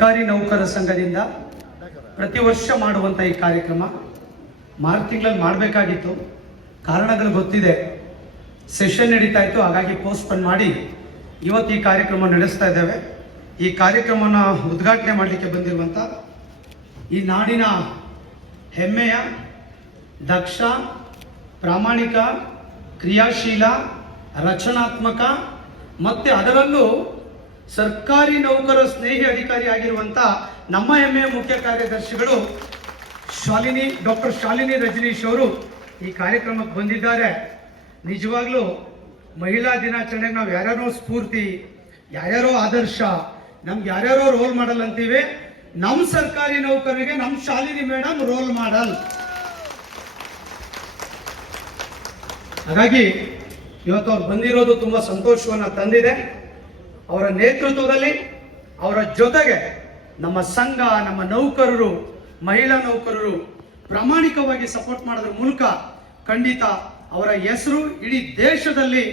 ಸರ್ಕಾರಿ ನೌಕರ ಸಂಘದಿಂದ ಪ್ರತಿ ವರ್ಷ ಮಾಡುವಂಥ ಈ ಕಾರ್ಯಕ್ರಮ ಮಾರ್ಚ್ ತಿಂಗಳಲ್ಲಿ ಮಾಡಬೇಕಾಗಿತ್ತು. ಕಾರಣಗಳು ಗೊತ್ತಿದೆ, ಸೆಷನ್ ನಡೀತಾ ಇತ್ತು, ಹಾಗಾಗಿ ಪೋಸ್ಟ್ಪೋನ್ ಮಾಡಿ ಇವತ್ತು ಈ ಕಾರ್ಯಕ್ರಮ ನಡೆಸ್ತಾ ಇದ್ದೇವೆ. ಈ ಕಾರ್ಯಕ್ರಮನ ಉದ್ಘಾಟನೆ ಮಾಡಲಿಕ್ಕೆ ಬಂದಿರುವಂಥ ಈ ನಾಡಿನ ಹೆಮ್ಮೆಯ, ದಕ್ಷ, ಪ್ರಾಮಾಣಿಕ, ಕ್ರಿಯಾಶೀಲ, ರಚನಾತ್ಮಕ ಮತ್ತು ಅದರಲ್ಲೂ ಸರ್ಕಾರಿ ನೌಕರ ಸ್ನೇಹಿ ಅಧಿಕಾರಿ ಆಗಿರುವಂಥ ನಮ್ಮ ಹೆಮ್ಮೆಯ ಮುಖ್ಯ ಕಾರ್ಯದರ್ಶಿಗಳು ಡಾಕ್ಟರ್ ಶಾಲಿನಿ ರಜನೀಶ್ ಅವರು ಈ ಕಾರ್ಯಕ್ರಮಕ್ಕೆ ಬಂದಿದ್ದಾರೆ. ನಿಜವಾಗ್ಲೂ ಮಹಿಳಾ ದಿನಾಚರಣೆಗೆ ನಾವು ಯಾರ್ಯಾರೋ ಸ್ಫೂರ್ತಿ, ಯಾರ್ಯಾರೋ ಆದರ್ಶ, ನಮ್ಗೆ ಯಾರ್ಯಾರೋ ರೋಲ್ ಮಾಡಲ್ ಅಂತೀವಿ. ನಮ್ಮ ಸರ್ಕಾರಿ ನೌಕರರಿಗೆ ನಮ್ಮ ಶಾಲಿನಿ ಮೇಡಮ್ ರೋಲ್ ಮಾಡಲ್. ಹಾಗಾಗಿ ಇವತ್ತು ಅವ್ರು ಬಂದಿರೋದು ತುಂಬ ಸಂತೋಷವನ್ನು ತಂದಿದೆ. ಅವರ ನೇತೃತ್ವದಲ್ಲಿ, ಅವರ ಜೊತೆಗೆ ನಮ್ಮ ಸಂಘ, ನಮ್ಮ ನೌಕರರು, ಮಹಿಳಾ ನೌಕರರು ಪ್ರಾಮಾಣಿಕವಾಗಿ ಸಪೋರ್ಟ್ ಮಾಡೋದ್ರ ಮೂಲಕ ಖಂಡಿತ ಅವರ ಹೆಸರು ಇಡೀ ದೇಶದಲ್ಲಿ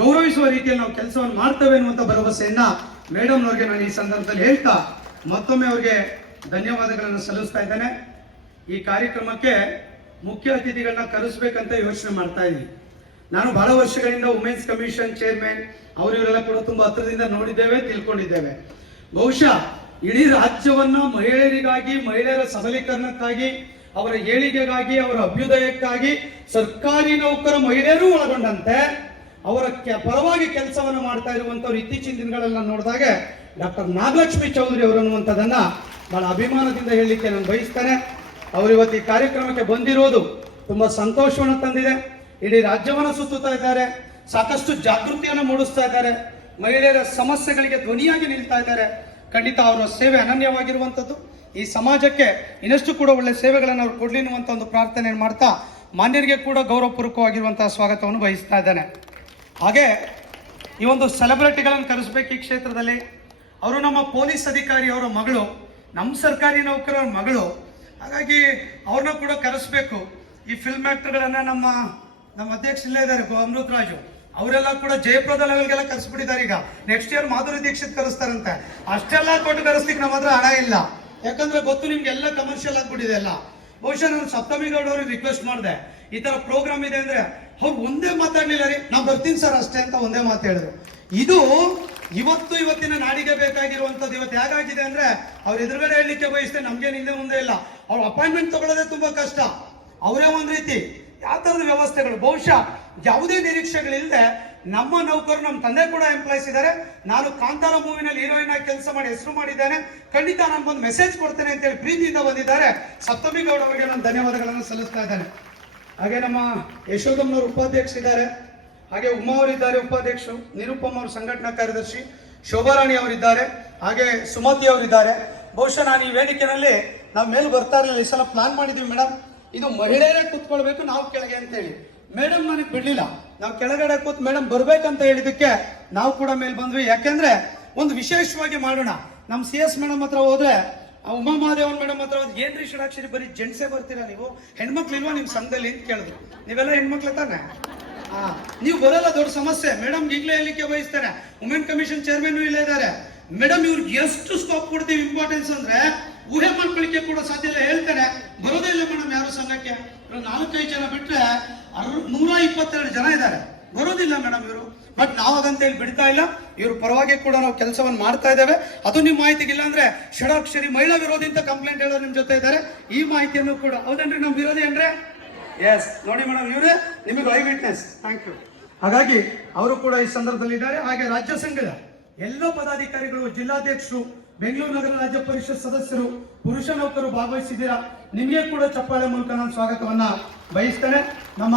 ಗೌರವಿಸುವ ರೀತಿಯಲ್ಲಿ ನಾವು ಕೆಲಸವನ್ನು ಮಾಡ್ತೇವೆ ಅನ್ನುವಂಥ ಭರವಸೆಯನ್ನ ಮೇಡಮ್ನವ್ರಿಗೆ ನಾನು ಈ ಸಂದರ್ಭದಲ್ಲಿ ಹೇಳ್ತಾ ಮತ್ತೊಮ್ಮೆ ಅವ್ರಿಗೆ ಧನ್ಯವಾದಗಳನ್ನು ಸಲ್ಲಿಸ್ತಾ ಇದ್ದೇನೆ. ಈ ಕಾರ್ಯಕ್ರಮಕ್ಕೆ ಮುಖ್ಯ ಅತಿಥಿಗಳನ್ನ ಕರೆಸ್ಬೇಕಂತ ಯೋಚನೆ ಮಾಡ್ತಾ ಇದ್ದೀನಿ. ನಾನು ಬಹಳ ವರ್ಷಗಳಿಂದ ವುಮೆನ್ಸ್ ಕಮಿಷನ್ ಚೇರ್ಮನ್ ಅವರಿವರೆಲ್ಲ ಕೂಡ ತುಂಬಾ ಹತ್ರದಿಂದ ನೋಡಿದ್ದೇವೆ, ತಿಳ್ಕೊಂಡಿದ್ದೇವೆ. ಬಹುಶಃ ಇಡೀ ರಾಜ್ಯವನ್ನ ಮಹಿಳೆಯರಿಗಾಗಿ, ಮಹಿಳೆಯರ ಸಬಲೀಕರಣಕ್ಕಾಗಿ, ಅವರ ಏಳಿಗೆಗಾಗಿ, ಅವರ ಅಭ್ಯುದಯಕ್ಕಾಗಿ ಸರ್ಕಾರಿ ನೌಕರ ಮಹಿಳೆಯರು ಒಳಗೊಂಡಂತೆ ಅವರ ಪರವಾಗಿ ಕೆಲಸವನ್ನು ಮಾಡ್ತಾ ಇರುವಂತವ್ರು ಇತ್ತೀಚಿನ ದಿನಗಳೆಲ್ಲ ನೋಡಿದಾಗ ಡಾಕ್ಟರ್ ನಾಗಲಕ್ಷ್ಮಿ ಚೌಧರಿ ಅವರು ಅನ್ನುವಂಥದ್ದನ್ನ ಬಹಳ ಅಭಿಮಾನದಿಂದ ಹೇಳಲಿಕ್ಕೆ ನಾನು ಬಯಸ್ತೇನೆ. ಅವರು ಇವತ್ತು ಈ ಕಾರ್ಯಕ್ರಮಕ್ಕೆ ಬಂದಿರೋದು ತುಂಬಾ ಸಂತೋಷವನ್ನು ತಂದಿದೆ. ಇಡೀ ರಾಜ್ಯವನ್ನು ಸುತ್ತುತ್ತಾ ಇದ್ದಾರೆ, ಸಾಕಷ್ಟು ಜಾಗೃತಿಯನ್ನು ಮೂಡಿಸ್ತಾ ಇದ್ದಾರೆ, ಮಹಿಳೆಯರ ಸಮಸ್ಯೆಗಳಿಗೆ ಧ್ವನಿಯಾಗಿ ನಿಲ್ತಾ ಇದ್ದಾರೆ. ಖಂಡಿತ ಅವರ ಸೇವೆ ಅನನ್ಯವಾಗಿರುವಂಥದ್ದು. ಈ ಸಮಾಜಕ್ಕೆ ಇನ್ನಷ್ಟು ಕೂಡ ಒಳ್ಳೆ ಸೇವೆಗಳನ್ನು ಅವ್ರು ಕೊಡ್ಲಿ ಅನ್ನುವಂಥ ಒಂದು ಪ್ರಾರ್ಥನೆ ಮಾಡ್ತಾ ಮಾನ್ಯರಿಗೆ ಕೂಡ ಗೌರವಪೂರ್ವಕವಾಗಿರುವಂತಹ ಸ್ವಾಗತವನ್ನು ಬಯಸ್ತಾ ಇದ್ದೇನೆ. ಹಾಗೆ ಈ ಒಂದು ಸೆಲೆಬ್ರಿಟಿಗಳನ್ನು ಕರೆಸ್ಬೇಕು ಈ ಕ್ಷೇತ್ರದಲ್ಲಿ. ಅವರು ನಮ್ಮ ಪೊಲೀಸ್ ಅಧಿಕಾರಿ ಅವರ ಮಗಳು, ನಮ್ಮ ಸರ್ಕಾರಿ ನೌಕರರ ಮಗಳು, ಹಾಗಾಗಿ ಅವ್ರನ್ನ ಕೂಡ ಕರೆಸ್ಬೇಕು. ಈ ಫಿಲ್ಮ್ ಆಕ್ಟರ್ಗಳನ್ನ ನಮ್ಮ ಅಧ್ಯಕ್ಷ ಇಲ್ಲೇ ಇದ್ದಾರೆ ಅಮೃತ್ ರಾಜು, ಅವರೆಲ್ಲ ಕೂಡ ಜಯಪ್ರದ ಲೆವೆಲ್ಗೆಲ್ಲ ಕರೆಸ್ಬಿಟ್ಟಿದ್ದಾರೆ. ಈಗ ನೆಕ್ಸ್ಟ್ ಇಯರ್ ಮಾಧುರಿ ದೀಕ್ಷಿತ್ ಕರೆಸ್ತಾರಂತೆ. ಅಷ್ಟೆಲ್ಲ ಕೊಟ್ಟು ಕರೆಸ್ಲಿಕ್ಕೆ ನಮ್ಮ ಹತ್ರ ಹಣ ಇಲ್ಲ, ಯಾಕಂದ್ರೆ ಗೊತ್ತು ನಿಮ್ಗೆಲ್ಲ ಕಮರ್ಷಿಯಲ್ ಆಗ್ಬಿಟ್ಟಿದೆ ಎಲ್ಲ. ಬಹುಶಃ ನಾನು ಸಪ್ತಮಿ ಗೌಡ ಅವ್ರಿಗೆ ರಿಕ್ವೆಸ್ಟ್ ಮಾಡಿದೆ, ಈ ತರ ಪ್ರೋಗ್ರಾಮ್ ಇದೆ ಅಂದ್ರೆ ಅವ್ರು ಒಂದೇ ಮಾತಾಡ್ಲಿಲ್ಲ ರೀ, ನಾವು ಬರ್ತೀನಿ ಸರ್ ಅಷ್ಟೇ ಅಂತ ಒಂದೇ ಮಾತು ಹೇಳಿದ್ರು. ಇದು ಇವತ್ತಿನ ನಾಡಿಗೆ ಬೇಕಾಗಿರುವಂತದ್ದು. ಇವತ್ತು ಹೇಗಾಗಿದೆ ಅಂದ್ರೆ ಅವ್ರ ಎದುರುಗಡೆ ಹೇಳಲಿಕ್ಕೆ ಬಯಸ್ತೇನೆ, ನಮ್ಗೇನು ಹಿಂದೆ ಮುಂದೆ ಇಲ್ಲ. ಅವ್ರ ಅಪಾಯಿಂಟ್ಮೆಂಟ್ ತಗೊಳ್ಳೋದೇ ತುಂಬಾ ಕಷ್ಟ. ಅವರೇ ಒಂದ್ ರೀತಿ ಯಾವ ತರದ ವ್ಯವಸ್ಥೆಗಳು, ಬಹುಶಃ ಯಾವುದೇ ನಿರೀಕ್ಷೆಗಳಿಲ್ಲದೆ ನಮ್ಮ ನೌಕರರು, ನಮ್ಮ ತಂದೆ ಕೂಡ ಎಂಪ್ಲಾಯ್ಸ್ ಇದ್ದಾರೆ. ನಾನು ಕಾಂತಾರ ಮೂವಿನಲ್ಲಿ ಹೀರೋಯಿನ್ ಆಗಿ ಕೆಲಸ ಮಾಡಿ ಹೆಸರು ಮಾಡಿದ್ದೇನೆ. ಖಂಡಿತ ನಾನು ಒಂದು ಮೆಸೇಜ್ ಕೊಡ್ತೇನೆ ಅಂತೇಳಿ ಪ್ರೀತಿಯಿಂದ ಬಂದಿದ್ದಾರೆ. ಸಪ್ತಮಿ ಗೌಡ ಅವರಿಗೆ ನಾನು ಧನ್ಯವಾದಗಳನ್ನು ಸಲ್ಲಿಸ್ತಾ ಇದ್ದೇನೆ. ಹಾಗೆ ನಮ್ಮ ಯಶೋಧಮ್ಮನವರು ಉಪಾಧ್ಯಕ್ಷರಿದ್ದಾರೆ, ಹಾಗೆ ಉಮಾ ಅವರಿದ್ದಾರೆ ಉಪಾಧ್ಯಕ್ಷರು, ನಿರುಪಮ್ ಅವರು ಸಂಘಟನಾ ಕಾರ್ಯದರ್ಶಿ, ಶೋಭಾರಾಣಿ ಅವರಿದ್ದಾರೆ, ಹಾಗೆ ಸುಮತಿ ಅವರಿದ್ದಾರೆ. ಬಹುಶಃ ನಾನು ಈ ವೇದಿಕೆಯಲ್ಲಿ ನಾವು ಮೇಲೆ ಬರ್ತಾ ಇರಲಿಲ್ಲ, ಈ ಸಲ ಪ್ಲಾನ್ ಮಾಡಿದ್ದೀವಿ ಮೇಡಮ್, ಇದು ಮಹಿಳೆಯರೇ ಕೂತ್ಕೊಳ್ಬೇಕು ನಾವು ಕೆಳಗೆ ಅಂತ ಹೇಳಿ. ಮೇಡಮ್ ನನಗೆ ಬಿಡ್ಲಿಲ್ಲ, ನಾವು ಕೆಳಗಡೆ ಕೂತ್ ಮೇಡಮ್ ಬರ್ಬೇಕಂತ ಹೇಳಿದಕ್ಕೆ ನಾವು ಕೂಡ ಮೇಲೆ ಬಂದ್ವಿ. ಯಾಕೆಂದ್ರೆ ಒಂದು ವಿಶೇಷವಾಗಿ ಮಾಡೋಣ. ನಮ್ಮ CS ಮೇಡಮ್ ಹತ್ರ ಹೋದ್ರೆ, ಉಮಾ ಮಹಾದೇವನ್ ಮೇಡಮ್ ಹತ್ರ ಹೋದ್ರೆ, ಏನ್ರಿ ಷಡಾಕ್ಷರಿ ಬರೀ ಜೆಂಟ್ಸೇ ಬರ್ತೀರಾ ನೀವು, ಹೆಣ್ಮಕ್ಳು ಇಲ್ವಾ ನಿಮ್ ಸಂಘದಲ್ಲಿ ಅಂತ ಕೇಳಿದ್ರು. ನೀವೆಲ್ಲ ಹೆಣ್ಮಕ್ಳು ತಾನೆ? ನೀವು ಬರಲ್ಲ, ದೊಡ್ಡ ಸಮಸ್ಯೆ. ಮೇಡಮ್ ಈಗಲೇ ಹೇಳಲಿಕ್ಕೆ ಬಯಸ್ತೇನೆ, ವುಮೆನ್ ಕಮಿಷನ್ ಚೇರ್ಮನ್ ಇಲ್ಲೇ ಇದ್ದಾರೆ. ಮೇಡಮ್ ಇವ್ರಿಗೆ ಎಷ್ಟು ಸ್ಕೋಪ್ ಕೊಡ್ತೀವಿ, ಇಂಪಾರ್ಟೆನ್ಸ್ ಅಂದ್ರೆ ಊಹೆ ಮಾಡ್ಕೊಳ್ಳಿಕ್ಕೆ ಕೂಡ ಸಾಧ್ಯ ಇಲ್ಲ. ಹೇಳ್ತೇನೆ, ಬರೋದೇ ಇಲ್ಲ ಮೇಡಮ್ ಯಾರು ಸಂಘಕ್ಕೆ. 4-5 ಜನ ಬಿಟ್ರೆ 122 ಜನ ಇದ್ದಾರೆ, ಬರೋದಿಲ್ಲ ಮೇಡಮ್ ಇವರು. ಬಟ್ ನಾವು ಅದಂತೇಳಿ ಬಿಡ್ತಾ ಇಲ್ಲ, ಇವ್ರ ಪರವಾಗಿ ಕೂಡ ನಾವು ಕೆಲಸವನ್ನು ಮಾಡ್ತಾ ಇದ್ದೇವೆ. ಅದು ನಿಮ್ಮ ಮಾಹಿತಿಗಿಲ್ಲ ಅಂದ್ರೆ ಷಡಾಕ್ಷರಿ ಮಹಿಳಾ ವಿರೋಧಿ ಅಂತ ಕಂಪ್ಲೇಂಟ್ ಹೇಳೋರು ನಿಮ್ ಜೊತೆ ಇದ್ದಾರೆ. ಈ ಮಾಹಿತಿಯನ್ನು ಕೂಡ ಹೌದನ್ರಿ, ನಮ್ ವಿರೋಧಿ ಅಂದ್ರೆ ಎಸ್ ನೋಡಿ ಮೇಡಮ್, ಇವರೇ ನಿಮಗೆ ಐ ವಿಟ್ನೆಸ್. Thank you. ಹಾಗಾಗಿ ಅವರು ಕೂಡ ಈ ಸಂದರ್ಭದಲ್ಲಿ ಇದ್ದಾರೆ. ಹಾಗೆ ರಾಜ್ಯ ಸಂಘದ ಎಲ್ಲ ಪದಾಧಿಕಾರಿಗಳು, ಜಿಲ್ಲಾಧ್ಯಕ್ಷರು, ಬೆಂಗಳೂರು ನಗರ ರಾಜ್ಯ ಪರಿಷತ್ ಸದಸ್ಯರು, ಪುರುಷ ನೌಕರು ಭಾಗವಹಿಸಿದ್ದೀರಾ. ನಿಮಗೆ ಕೂಡ ಚಪ್ಪಾಳೆ ಮೂಲಕ ನಾನು ಸ್ವಾಗತವನ್ನ ಬಯಸ್ತೇನೆ. ನಮ್ಮ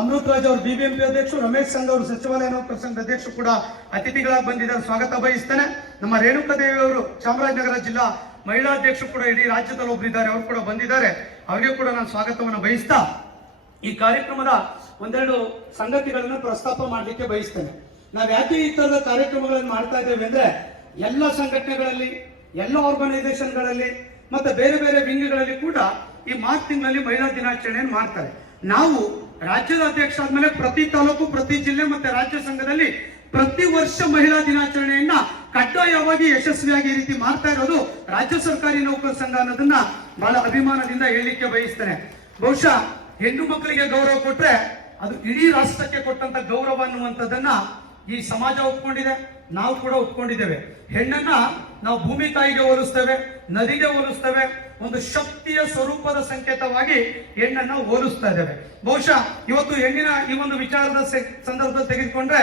ಅಮೃತ್ ರಾಜ್ ಅವರು BBMP ಅಧ್ಯಕ್ಷರು, ರಮೇಶ್ ಸಂಘ ಅವರು ಸಚಿವಾಲಯ ನೌಕರ ಸಂಘದ ಅಧ್ಯಕ್ಷರು ಕೂಡ ಅತಿಥಿಗಳಾಗಿ ಬಂದಿದ್ದಾರೆ, ಸ್ವಾಗತ ಬಯಸ್ತೇನೆ. ನಮ್ಮ ರೇಣುಕಾದೇವಿ ಅವರು ಚಾಮರಾಜನಗರ ಜಿಲ್ಲಾ ಮಹಿಳಾ ಅಧ್ಯಕ್ಷರು ಕೂಡ ಇಡೀ ರಾಜ್ಯದಲ್ಲಿ ಒಬ್ಬರಿದ್ದಾರೆ, ಅವರು ಕೂಡ ಬಂದಿದ್ದಾರೆ, ಅವರಿಗೆ ಕೂಡ ನಾನು ಸ್ವಾಗತವನ್ನು ಬಯಸ್ತಾ ಈ ಕಾರ್ಯಕ್ರಮದ ಒಂದೆರಡು ಸಂಗತಿಗಳನ್ನು ಪ್ರಸ್ತಾಪ ಮಾಡಲಿಕ್ಕೆ ಬಯಸ್ತೇನೆ. ನಾವು ಯಾಕೆ ಈ ತರದ ಕಾರ್ಯಕ್ರಮಗಳನ್ನು ಮಾಡ್ತಾ ಇದ್ದೇವೆ ಅಂದ್ರೆ, ಎಲ್ಲ ಸಂಘಟನೆಗಳಲ್ಲಿ, ಎಲ್ಲ ಆರ್ಗನೈಸೇಷನ್ಗಳಲ್ಲಿ ಮತ್ತೆ ಬೇರೆ ಬೇರೆ ವಿಂಗ್ಗಳಲ್ಲಿ ಕೂಡ ಈ ಮಾರ್ಚ್ ತಿಂಗಳಲ್ಲಿ ಮಹಿಳಾ ದಿನಾಚರಣೆಯನ್ನು ಮಾಡ್ತಾರೆ. ನಾವು ರಾಜ್ಯದ ಅಧ್ಯಕ್ಷ ಆದ್ಮೇಲೆ ಪ್ರತಿ ತಾಲೂಕು, ಪ್ರತಿ ಜಿಲ್ಲೆ ಮತ್ತೆ ರಾಜ್ಯ ಸಂಘದಲ್ಲಿ ಪ್ರತಿ ವರ್ಷ ಮಹಿಳಾ ದಿನಾಚರಣೆಯನ್ನ ಕಡ್ಡಾಯವಾಗಿ ಯಶಸ್ವಿಯಾಗಿ ಈ ರೀತಿ ಮಾಡ್ತಾ ಇರೋದು ರಾಜ್ಯ ಸರ್ಕಾರಿ ನೌಕರ ಸಂಘ ಅನ್ನೋದನ್ನ ಬಹಳ ಅಭಿಮಾನದಿಂದ ಹೇಳಲಿಕ್ಕೆ ಬಯಸ್ತೇನೆ. ಬಹುಶಃ ಹೆಣ್ಣು ಮಕ್ಕಳಿಗೆ ಗೌರವ ಕೊಟ್ರೆ ಅದು ಇಡೀ ರಾಷ್ಟ್ರಕ್ಕೆ ಕೊಟ್ಟಂತ ಗೌರವ ಅನ್ನುವಂಥದ್ದನ್ನ ಈ ಸಮಾಜ ಒಪ್ಕೊಂಡಿದೆ, ನಾವು ಕೂಡ ಒಪ್ಕೊಂಡಿದ್ದೇವೆ. ಹೆಣ್ಣನ್ನ ನಾವು ಭೂಮಿ ತಾಯಿಗೆ ಹೋಲಿಸ್ತೇವೆ, ನದಿಗೆ ಹೋಲಿಸ್ತೇವೆ, ಒಂದು ಶಕ್ತಿಯ ಸ್ವರೂಪದ ಸಂಕೇತವಾಗಿ ಹೆಣ್ಣನ್ನ ಹೋಲಿಸ್ತಾ ಇದ್ದೇವೆ. ಬಹುಶಃ ಇವತ್ತು ಹೆಣ್ಣಿನ ಈ ಒಂದು ವಿಚಾರದ ಸಂದರ್ಭದಲ್ಲಿ ತೆಗೆದುಕೊಂಡ್ರೆ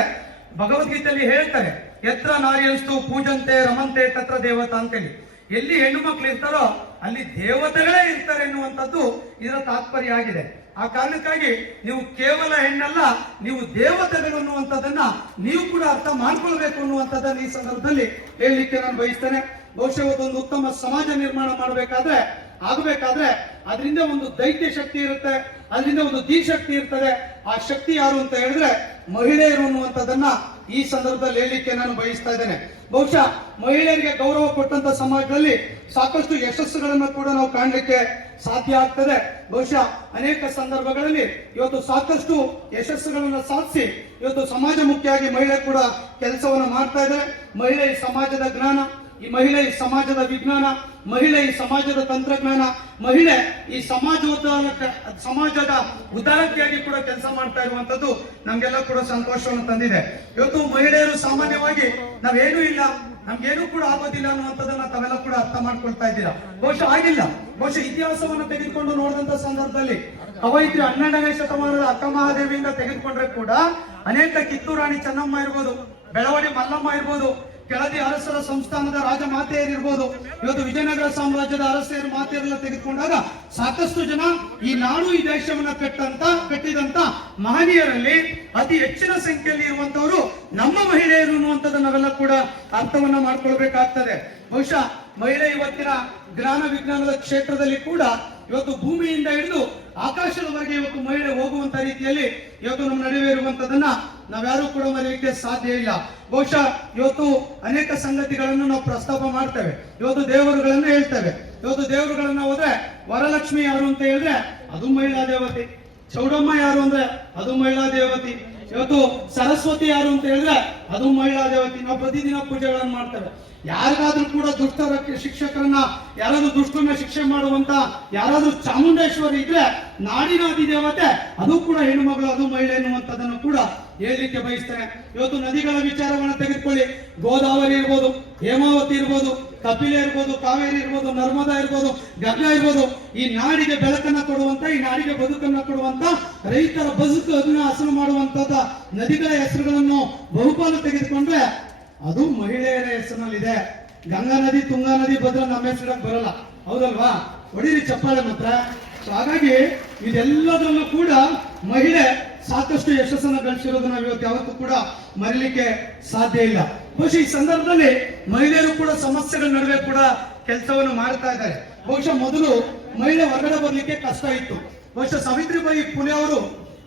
ಭಗವದ್ಗೀತೆಯಲ್ಲಿ ಹೇಳ್ತಾರೆ, ಯತ್ರ ನಾರ್ಯಸ್ತು ಪೂಜಂತೆ ರಮಂತೆ ತತ್ರ ದೇವತಾ ಅಂತೇಳಿ. ಎಲ್ಲಿ ಹೆಣ್ಣು ಮಕ್ಳು ಇರ್ತಾರೋ ಅಲ್ಲಿ ದೇವತೆಗಳೇ ಇರ್ತಾರೆ ಎನ್ನುವಂಥದ್ದು ಇದರ ತಾತ್ಪರ್ಯ ಆಗಿದೆ. ಆ ಕಾರಣಕ್ಕಾಗಿ ನೀವು ಕೇವಲ ಹೆಣ್ಣಲ್ಲ, ನೀವು ದೇವತೆಗಳು ಅನ್ನುವಂಥದ್ದನ್ನ ನೀವು ಕೂಡ ಅರ್ಥ ಮಾಡ್ಕೊಳ್ಬೇಕು ಅನ್ನುವಂಥದ್ದನ್ನ ಈ ಸಂದರ್ಭದಲ್ಲಿ ಹೇಳಲಿಕ್ಕೆ ನಾನು ಬಯಸ್ತೇನೆ. ಬಹುಶಃ ಒಂದು ಉತ್ತಮ ಸಮಾಜ ನಿರ್ಮಾಣ ಆಗಬೇಕಾದ್ರೆ ಅದರಿಂದ ಒಂದು ದೈತ್ಯ ಶಕ್ತಿ ಇರುತ್ತೆ, ಅದರಿಂದ ಒಂದು ಶಕ್ತಿ ಇರ್ತದೆ. ಆ ಶಕ್ತಿ ಯಾರು ಅಂತ ಹೇಳಿದ್ರೆ ಮಹಿಳೆಯರು ಅನ್ನುವಂಥದ್ದನ್ನ ಈ ಸಂದರ್ಭದಲ್ಲಿ ಹೇಳಲಿಕ್ಕೆ ನಾನು ಬಯಸ್ತಾ ಇದ್ದೇನೆ. ಬಹುಶಃ ಮಹಿಳೆಯರಿಗೆ ಗೌರವ ಕೊಟ್ಟಂತ ಸಮಾಜದಲ್ಲಿ ಸಾಕಷ್ಟು ಯಶಸ್ಸುಗಳನ್ನ ಕೂಡ ನಾವು ಕಾಣಲಿಕ್ಕೆ ಸಾಧ್ಯ ಆಗ್ತದೆ. ಬಹುಶಃ ಅನೇಕ ಸಂದರ್ಭಗಳಲ್ಲಿ ಇವತ್ತು ಸಾಕಷ್ಟು ಯಶಸ್ಸುಗಳನ್ನ ಸಾಧಿಸಿ ಇವತ್ತು ಸಮಾಜಮುಖಿಯಾಗಿ ಮಹಿಳೆ ಕೂಡ ಕೆಲಸವನ್ನು ಮಾಡ್ತಾ ಇದ್ದಾರೆ. ಮಹಿಳೆ ಈ ಸಮಾಜದ ಜ್ಞಾನ, ಈ ಮಹಿಳೆ ಈ ಸಮಾಜದ ವಿಜ್ಞಾನ, ಮಹಿಳೆ ಈ ಸಮಾಜದ ತಂತ್ರಜ್ಞಾನ, ಮಹಿಳೆ ಈ ಸಮಾಜದ ಉದಾರತೆಯಾಗಿ ಕೂಡ ಕೆಲಸ ಮಾಡ್ತಾ ಇರುವಂತದ್ದು ನಮ್ಗೆಲ್ಲ ಕೂಡ ಸಂತೋಷವನ್ನು ತಂದಿದೆ. ಇವತ್ತು ಮಹಿಳೆಯರು ಸಾಮಾನ್ಯವಾಗಿ ನಾವೇನೂ ಇಲ್ಲ, ನಮ್ಗೇನು ಕೂಡ ಆಗೋದಿಲ್ಲ ಅನ್ನುವಂಥದ್ದನ್ನ ತಾವೆಲ್ಲ ಕೂಡ ಅರ್ಥ ಮಾಡ್ಕೊಳ್ತಾ ಇದ್ದೀರಾ. ಬಹುಶಃ ಆಗಿಲ್ಲ. ಬಹುಶಃ ಇತಿಹಾಸವನ್ನು ತೆಗೆದುಕೊಂಡು ನೋಡಿದಂತ ಸಂದರ್ಭದಲ್ಲಿ ಕವಯಿತ್ರಿ 12ನೇ ಶತಮಾನದ ಅಕ್ಕ ಮಹಾದೇವಿಯಿಂದ ತೆಗೆದುಕೊಂಡ್ರೆ ಕೂಡ ಅನೇಕ ಕಿತ್ತೂರು ರಾಣಿ ಚೆನ್ನಮ್ಮ ಇರ್ಬೋದು, ಬೆಳವಡಿ ಮಲ್ಲಮ್ಮ ಇರ್ಬೋದು, ಕೆಳದಿ ಅರಸರ ಸಂಸ್ಥಾನದ ರಾಜ ಮಾತೆಯರಿರ್ಬೋದು, ಇವತ್ತು ವಿಜಯನಗರ ಸಾಮ್ರಾಜ್ಯದ ಅರಸರ ಮಾತೆಯರೆಲ್ಲ ತೆಗೆದುಕೊಂಡಾಗ ಸಾಕಷ್ಟು ಜನ ಈ ನಾಡು ಈ ದೇಶವನ್ನ ಕಟ್ಟಿದಂತ ಮಹನೀಯರಲ್ಲಿ ಅತಿ ಹೆಚ್ಚಿನ ಸಂಖ್ಯೆಯಲ್ಲಿ ಇರುವಂತವರು ನಮ್ಮ ಮಹಿಳೆಯರು ಅನ್ನುವಂಥದ್ದು ನಾವೆಲ್ಲ ಕೂಡ ಅರ್ಥವನ್ನ ಮಾಡ್ಕೊಳ್ಬೇಕಾಗ್ತದೆ. ಬಹುಶಃ ಮಹಿಳೆ ಇವತ್ತಿನ ಜ್ಞಾನ ವಿಜ್ಞಾನದ ಕ್ಷೇತ್ರದಲ್ಲಿ ಕೂಡ ಇವತ್ತು ಭೂಮಿಯಿಂದ ಹಿಡಿದು ಆಕಾಶದವರೆಗೆ ಇವತ್ತು ಮಹಿಳೆ ಹೋಗುವಂತ ರೀತಿಯಲ್ಲಿ ಇವತ್ತು ನಮ್ಮ ನಡುವೆ ಇರುವಂತದನ್ನ ನಾವ್ಯಾರು ಕೂಡ ಮರೆಯಲಿಕ್ಕೆ ಸಾಧ್ಯ ಇಲ್ಲ. ಬಹುಶಃ ಇವತ್ತು ಅನೇಕ ಸಂಗತಿಗಳನ್ನು ನಾವು ಪ್ರಸ್ತಾಪ ಮಾಡ್ತೇವೆ, ಇವತ್ತು ದೇವರುಗಳನ್ನ ಹೇಳ್ತೇವೆ. ಇವತ್ತು ದೇವರುಗಳನ್ನ ಹೋದ್ರೆ ವರಲಕ್ಷ್ಮಿ ಯಾರು ಅಂತ ಹೇಳಿದ್ರೆ ಅದು ಮಹಿಳಾ ದೇವತೆ, ಚೌಡಮ್ಮ ಯಾರು ಅಂದ್ರೆ ಅದು ಮಹಿಳಾ ದೇವತೆ, ಇವತ್ತು ಸರಸ್ವತಿ ಯಾರು ಅಂತ ಹೇಳಿದ್ರೆ ಅದು ಮಹಿಳಾ ದೇವತೆ. ನಾವು ಪ್ರತಿದಿನ ಪೂಜೆಗಳನ್ನು ಮಾಡ್ತೇವೆ. ಯಾರಿಗಾದ್ರೂ ಕೂಡ ದುಷ್ಟರ ಶಿಕ್ಷಕರನ್ನ, ಯಾರಾದ್ರೂ ದುಷ್ಟರನ್ನ ಶಿಕ್ಷೆ ಮಾಡುವಂತ ಯಾರಾದ್ರೂ ಚಾಮುಂಡೇಶ್ವರಿ ಇದ್ರೆ ನಾಡಿನ ಅಧಿದೇವತೆ ಅದು ಕೂಡ ಹೆಣ್ಣುಮಗಳು, ಅದು ಮಹಿಳೆ ಎನ್ನುವಂಥದ್ದನ್ನು ಕೂಡ ಹೇಳಲಿಕ್ಕೆ ಬಯಸ್ತೇನೆ. ಇವತ್ತು ನದಿಗಳ ವಿಚಾರವನ್ನು ತೆಗೆದುಕೊಳ್ಳಿ, ಗೋದಾವರಿ ಇರ್ಬೋದು, ಹೇಮಾವತಿ ಇರ್ಬೋದು, ಕಪಿಲೆ ಇರ್ಬೋದು, ಕಾವೇರಿ ಇರ್ಬೋದು, ನರ್ಮದಾ ಇರ್ಬೋದು, ಗಂಗಾ ಇರ್ಬೋದು, ಈ ನಾಡಿಗೆ ಬೆಳಕನ್ನ ಕೊಡುವಂತ, ಈ ನಾಡಿಗೆ ಬದುಕನ್ನ ಕೊಡುವಂತ, ರೈತರ ಬದುಕನ್ನು ಹಸನು ಮಾಡುವಂತದ ನದಿಗಳ ಹೆಸರುಗಳನ್ನು ಬಹುಪಾಲು ತೆಗೆದುಕೊಂಡ್ರೆ ಅದು ಮಹಿಳೆಯರ ಹೆಸರಿನಲ್ಲಿದೆ. ಗಂಗಾ ನದಿ, ತುಂಗಾ ನದಿ, ಭದ್ರಾ ನಮ್ಮ ಹೆಸರಿಗೆ ಬರಲ್ಲ, ಹೌದಲ್ವಾ? ಹೊಡಿರಿ ಚಪ್ಪಾಳೆ ಮಾತ್ರ. ಹಾಗಾಗಿ ಇದೆಲ್ಲದರಲ್ಲೂ ಕೂಡ ಮಹಿಳೆ ಸಾಕಷ್ಟು ಯಶಸ್ಸನ್ನು ಗಳಿಸಿರೋದನ್ನ ಇವತ್ತು ಯಾವತ್ತೂ ಕೂಡ ಮರೀಲಿಕ್ಕೆ ಸಾಧ್ಯ ಇಲ್ಲ. ಬಹುಶಃ ಈ ಸಂದರ್ಭದಲ್ಲಿ ಮಹಿಳೆಯರು ಕೂಡ ಸಮಸ್ಯೆಗಳ ನಡುವೆ ಕೂಡ ಕೆಲಸವನ್ನು ಮಾಡ್ತಾ ಇದ್ದಾರೆ. ಬಹುಶಃ ಮೊದಲು ಮಹಿಳೆ ಹೊರಗಡೆ ಬರ್ಲಿಕ್ಕೆ ಕಷ್ಟ ಇತ್ತು. ಬಹುಶಃ ಸಾವಿತ್ರಿಬಾಯಿ ಫುಲೆ ಅವರು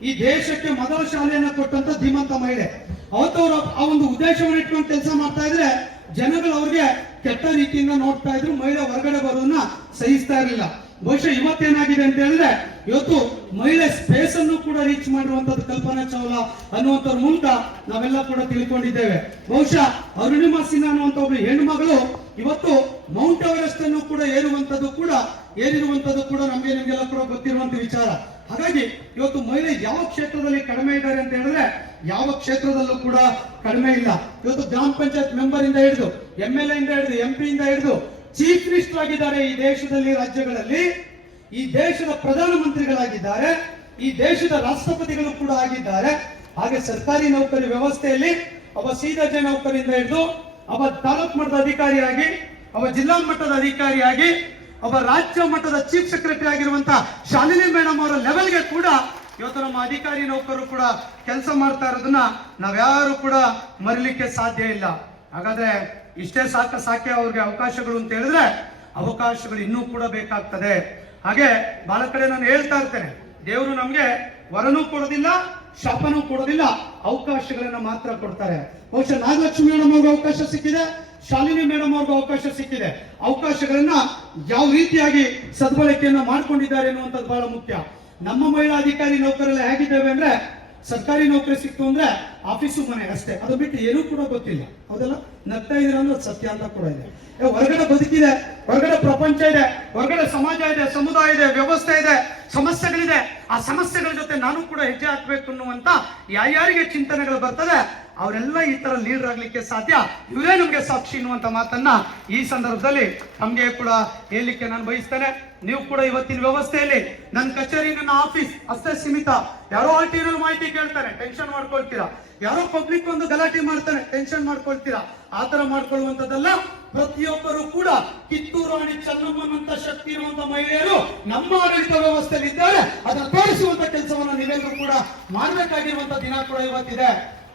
ಈ ದೇಶಕ್ಕೆ ಮೊದಲ ಶಾಲೆಯನ್ನ ಕೊಟ್ಟಂತ ಧೀಮಂತ ಮಹಿಳೆ. ಅವತ್ತವರು ಆ ಒಂದು ಉದ್ದೇಶವನ್ನು ಇಟ್ಕೊಂಡು ಕೆಲಸ ಮಾಡ್ತಾ ಇದ್ರೆ ಜನಗಳು ಅವ್ರಿಗೆ ಕೆಟ್ಟ ರೀತಿಯಿಂದ ನೋಡ್ತಾ ಇದ್ರು, ಮಹಿಳೆ ಹೊರಗಡೆ ಬರೋದನ್ನ ಸಹಿಸ್ತಾ ಇರಲಿಲ್ಲ. ಬಹುಶಃ ಇವತ್ತೇನಾಗಿದೆ ಅಂತ ಹೇಳಿದ್ರೆ ಇವತ್ತು ಮಹಿಳೆ ಸ್ಪೇಸ್ ಅನ್ನು ಕೂಡ ರೀಚ್ ಮಾಡಿರುವಂತದ್ದು ಕಲ್ಪನಾ ಚಾವ್ಲಾ ಅನ್ನುವಂಥವ್ರ ಮೂಲಕ ನಾವೆಲ್ಲ ಕೂಡ ತಿಳ್ಕೊಂಡಿದ್ದೇವೆ. ಬಹುಶಃ ಅರುಣಿಮಾ ಸಿನ್ಹಾ ಅನ್ನುವಂತ ಒಬ್ಬರು ಹೆಣ್ಣು ಮಗಳು ಇವತ್ತು ಮೌಂಟ್ ಎವರೆಸ್ಟ್ ಅನ್ನು ಕೂಡ ಏರಿರುವಂತದ್ದು ಕೂಡ ನಮ್ಗೆಲ್ಲ ಕೂಡ ಗೊತ್ತಿರುವಂತ ವಿಚಾರ. ಹಾಗಾಗಿ ಇವತ್ತು ಮಹಿಳೆ ಯಾವ ಕ್ಷೇತ್ರದಲ್ಲಿ ಕಡಿಮೆ ಇದ್ದಾರೆ ಅಂತ ಹೇಳಿದ್ರೆ ಯಾವ ಕ್ಷೇತ್ರದಲ್ಲೂ ಕೂಡ ಕಡಿಮೆ ಇಲ್ಲ. ಇವತ್ತು ಗ್ರಾಮ ಪಂಚಾಯತ್ ಮೆಂಬರ್ ಇಂದ ಹಿಡಿದು MLA ಇಂದ ಹಿಡಿದು MP ಇಂದ ಹಿಡಿದು ಚೀಫ್ ಮಿನಿಸ್ಟರ್ ಆಗಿದ್ದಾರೆ. ಈ ದೇಶದಲ್ಲಿ ರಾಜ್ಯಗಳಲ್ಲಿ ಈ ದೇಶದ ಪ್ರಧಾನಮಂತ್ರಿಗಳಾಗಿದ್ದಾರೆ, ಈ ದೇಶದ ರಾಷ್ಟ್ರಪತಿಗಳು ಕೂಡ ಆಗಿದ್ದಾರೆ. ಹಾಗೆ ಸರ್ಕಾರಿ ನೌಕರಿ ವ್ಯವಸ್ಥೆಯಲ್ಲಿ ಒಬ್ಬ ಸೀದರ್ಜೆ ನೌಕರಿಯಿಂದ ಹಿಡಿದು ಒಬ್ಬ ತಾಲೂಕು ಮಟ್ಟದ ಅಧಿಕಾರಿಯಾಗಿ, ಒಬ್ಬ ಜಿಲ್ಲಾ ಮಟ್ಟದ ಅಧಿಕಾರಿಯಾಗಿ, ಒಬ್ಬ ರಾಜ್ಯ ಮಟ್ಟದ ಚೀಫ್ ಸೆಕ್ರೆಟರಿ ಆಗಿರುವಂತ ಶಾಲಿನಿ ಮೇಡಮ್ ಅವರ ಲೆವೆಲ್ಗೆ ಕೂಡ ಇವತ್ತು ನಮ್ಮ ಅಧಿಕಾರಿ ನೌಕರರು ಕೂಡ ಕೆಲಸ ಮಾಡ್ತಾ ಇರೋದನ್ನ ನಾವ್ಯಾರು ಕೂಡ ಮರಿಲಿಕ್ಕೆ ಸಾಧ್ಯ ಇಲ್ಲ. ಹಾಗಾದ್ರೆ ಇಷ್ಟೇ ಸಾಕೆ ಅವ್ರಿಗೆ ಅವಕಾಶಗಳು ಅಂತ ಹೇಳಿದ್ರೆ ಅವಕಾಶಗಳು ಇನ್ನೂ ಕೂಡ ಬೇಕಾಗ್ತದೆ. ಹಾಗೆ ಬಹಳ ಕಡೆ ನಾನು ಹೇಳ್ತಾ ಇರ್ತೇನೆ, ದೇವರು ನಮ್ಗೆ ವರನೂ ಕೊಡೋದಿಲ್ಲ, ಶಾಪನೂ ಕೊಡೋದಿಲ್ಲ, ಅವಕಾಶಗಳನ್ನ ಮಾತ್ರ ಕೊಡ್ತಾರೆ. ಬಹುಶಃ ನಾಗಲಕ್ಷ್ಮಿ ಮೇಡಮ್ ಅವ್ರಿಗೆ ಅವಕಾಶ ಸಿಕ್ಕಿದೆ, ಶಾಲಿನಿ ಮೇಡಮ್ ಅವ್ರಿಗೆ ಅವಕಾಶ ಸಿಕ್ಕಿದೆ. ಅವಕಾಶಗಳನ್ನ ಯಾವ ರೀತಿಯಾಗಿ ಸದ್ಬಳಕೆಯನ್ನ ಮಾಡ್ಕೊಂಡಿದ್ದಾರೆ ಎನ್ನುವಂಥದ್ದು ಬಹಳ ಮುಖ್ಯ. ನಮ್ಮ ಮಹಿಳಾ ಅಧಿಕಾರಿ ನೌಕರೆಲ್ಲ ಹೇಗಿದ್ದೇವೆ ಅಂದ್ರೆ ಸರ್ಕಾರಿ ನೌಕರಿ ಸಿಕ್ತು ಅಂದ್ರೆ ಆಫೀಸು ಮನೆ ಅಷ್ಟೇ, ಅದು ಬಿಟ್ಟು ಏನೂ ಕೂಡ ಗೊತ್ತಿಲ್ಲ. ಹೌದಲ್ಲ? ನಗ್ತಾ ಇದೀರ ಅಂದ್ರೆ ಅದು ಸತ್ಯ ಅಂತ ಕೂಡ ಇದೆ. ಹೊರಗಡೆ ಬದುಕಿದೆ, ಹೊರಗಡೆ ಪ್ರಪಂಚ ಇದೆ, ಹೊರಗಡೆ ಸಮಾಜ ಇದೆ, ಸಮುದಾಯ ಇದೆ, ವ್ಯವಸ್ಥೆ ಇದೆ, ಸಮಸ್ಯೆಗಳಿದೆ. ಆ ಸಮಸ್ಯೆಗಳ ಜೊತೆ ನಾನು ಕೂಡ ಹೆಜ್ಜೆ ಹಾಕ್ಬೇಕು ಅನ್ನುವಂತ ಯಾರ್ಯಾರಿಗೆ ಚಿಂತನೆಗಳು ಬರ್ತದೆ ಅವರೆಲ್ಲ ಈ ತರ ಲೀಡರ್ ಆಗ್ಲಿಕ್ಕೆ ಸಾಧ್ಯ. ಇವರೇ ನಮ್ಗೆ ಸಾಕ್ಷಿ ಅನ್ನುವಂತ ಮಾತನ್ನ ಈ ಸಂದರ್ಭದಲ್ಲಿ ನಮ್ಗೆ ಕೂಡ ಹೇಳಲಿಕ್ಕೆ ನಾನು ಬಯಸ್ತೇನೆ. ನೀವು ಕೂಡ ಇವತ್ತಿನ ವ್ಯವಸ್ಥೆಯಲ್ಲಿ ನನ್ನ ಕಚೇರಿ, ನನ್ನ ಆಫೀಸ್ ಅಷ್ಟೇ ಸೀಮಿತ. ಯಾರೋ ಆರ್ಟಿನಲ್ಲಿ ಮಾಹಿತಿ ಕೇಳ್ತಾರೆ, ಟೆನ್ಷನ್ ಮಾಡ್ಕೊಳ್ತೀರಾ. ಯಾರೋ ಪಬ್ಲಿಕ್ ಒಂದು ಗಲಾಟೆ ಮಾಡ್ತಾನೆ, ಟೆನ್ಷನ್ ಮಾಡ್ಕೊಳ್ತೀರಾ. ಆತರ ಮಾಡ್ಕೊಳ್ಳುವಂತದ್ದಲ್ಲ. ಪ್ರತಿಯೊಬ್ಬರು ಕೂಡ ಕಿತ್ತೂರು ರಾಣಿ ಚೆನ್ನಮ್ಮನಂತ ಶಕ್ತಿ ಇರುವಂತ ಮಹಿಳೆಯರು ನಮ್ಮ ಆಡಳಿತ ವ್ಯವಸ್ಥೆಯಲ್ಲಿ ಇದ್ದಾರೆ. ಅದನ್ನು ತೋರಿಸುವಂತ ಕೆಲಸವನ್ನು ನೀವೆಲ್ಲರೂ ಕೂಡ ಮಾಡಬೇಕಾಗಿರುವಂತ ದಿನ ಕೂಡ ಇವತ್ತಿದೆ.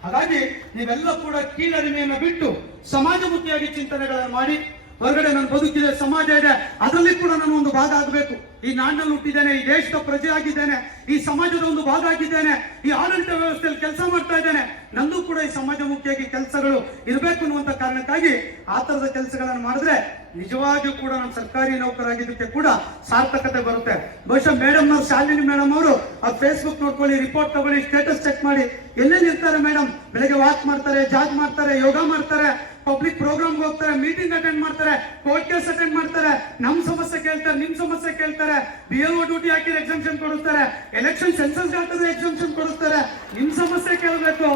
ಹಾಗಾಗಿ ನೀವೆಲ್ಲ ಕೂಡ ಕೀಳರಿಮೆಯನ್ನು ಬಿಟ್ಟು ಸಮಾಜಮುಖಿಯಾಗಿ ಚಿಂತನೆಗಳನ್ನು ಮಾಡಿ, ಹೊರಗಡೆ ನಾನು ಬದುಕಿದೆ, ಸಮಾಜ ಇದೆ, ಅದರಲ್ಲಿ ಕೂಡ ನಾನು ಒಂದು ಭಾಗ ಆಗಬೇಕು. ಈ ನಾಡಿನಲ್ಲಿ ಹುಟ್ಟಿದ್ದೇನೆ, ಈ ದೇಶದ ಪ್ರಜೆ ಆಗಿದ್ದೇನೆ, ಈ ಸಮಾಜದ ಒಂದು ಭಾಗ ಆಗಿದ್ದೇನೆ, ಈ ಆಡಳಿತ ವ್ಯವಸ್ಥೆಯಲ್ಲಿ ಕೆಲಸ ಮಾಡ್ತಾ ಇದ್ದೇನೆ, ನಂದು ಕೂಡ ಈ ಸಮಾಜಮುಖಿಯಾಗಿ ಕೆಲಸಗಳು ಇರಬೇಕು ಅನ್ನುವಂತ ಕಾರಣಕ್ಕಾಗಿ ಆ ತರದ ಕೆಲಸಗಳನ್ನು ಮಾಡಿದ್ರೆ ನಿಜವಾಗಿಯೂ ಕೂಡ ನಮ್ಮ ಸರ್ಕಾರಿ ನೌಕರಾಗಿದ್ದಕ್ಕೆ ಕೂಡ ಸಾರ್ಥಕತೆ ಬರುತ್ತೆ. ಬಹುಶಃ ಮೇಡಮ್ ಅವರು, ಶಾಲಿನಿ ಮೇಡಮ್ ಅವರು ಫೇಸ್ಬುಕ್ ನೋಡ್ಕೊಳ್ಳಿ, ರಿಪೋರ್ಟ್ ತಗೊಳ್ಳಿ, ಸ್ಟೇಟಸ್ ಚೆಕ್ ಮಾಡಿ. ಎಲ್ಲೆಲ್ಲಿ ಇರ್ತಾರೆ ಮೇಡಮ್? ಬೆಳಗ್ಗೆ ವಾಕ್ ಮಾಡ್ತಾರೆ, ಜಾಗ್ ಮಾಡ್ತಾರೆ, ಯೋಗ ಮಾಡ್ತಾರೆ, ಪಬ್ಲಿಕ್ ಪ್ರೋಗ್ರಾಮ್ಗೆ ಹೋಗ್ತಾರೆ, ಮೀಟಿಂಗ್ ಅಟೆಂಡ್ ಮಾಡ್ತಾರೆ, ಕೋರ್ಟ್ ಕೇಸ್ ಅಟೆಂಡ್ ಮಾಡ್ತಾರೆ, ನಮ್ ಸಮಸ್ಯೆ ಕೇಳ್ತಾರೆ, ನಿಮ್ ಸಮಸ್ಯೆ ಕೇಳ್ತಾರೆ, BLO ಡ್ಯೂಟಿ ಹಾಕಿದ್ರೆ ಎಕ್ಸಾಮ್ಷನ್ ಕೊಡಿಸ್ತಾರೆ, ಎಲೆಕ್ಷನ್ ಸೆನ್ಸಸ್ ಹಾಕಿದ್ರೆ ಎಕ್ಸಾಮ್ಷನ್ ಕೊಡಿಸ್ತಾರೆ. ನಿಮ್ ಸಮಸ್ಯೆ ಕೇಳಬೇಕು.